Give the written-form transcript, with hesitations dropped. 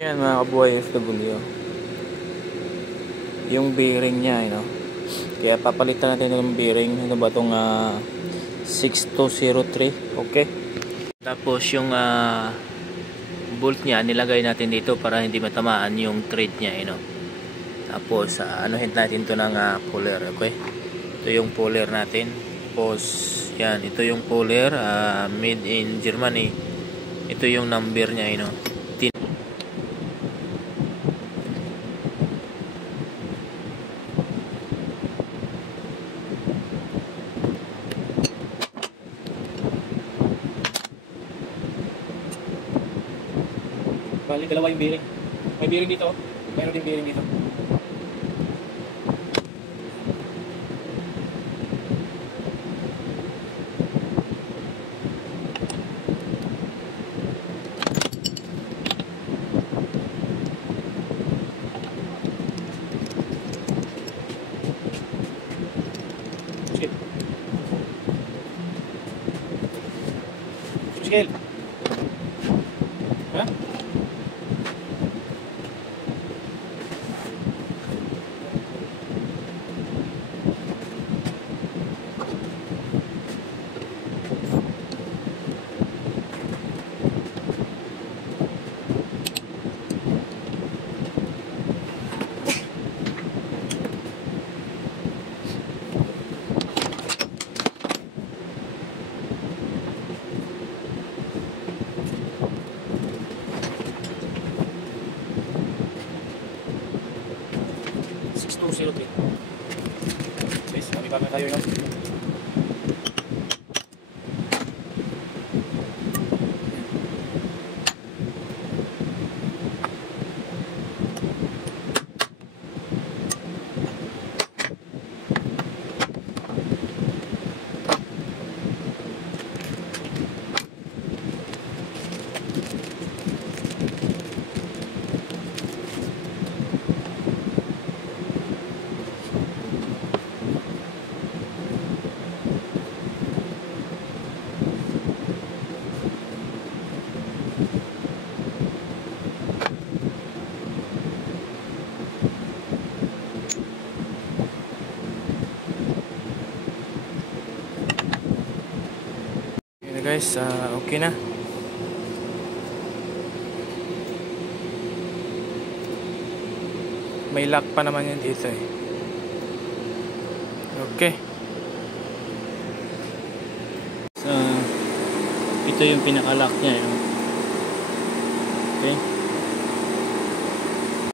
Yan mga kabuhay FW, yung bearing niya, kaya papalitan natin ng bearing. Ano ba itong 6203? Okay, tapos yung bolt niya nilagay natin dito para hindi matamaan yung thread niya, tapos anuhin natin to ng puller. Okay, ito yung puller natin. Tapos yan, ito yung puller, made in Germany. Ito yung number niya, bali dalawa yung bearing. May bearing dito, mayroon din bearing dito. Scale. Ha? Guys, kami pa tayo yun. Guys, okay na. May lock pa naman yun dito eh. Okay. So, ito yung pinaka-lock niya. Okay.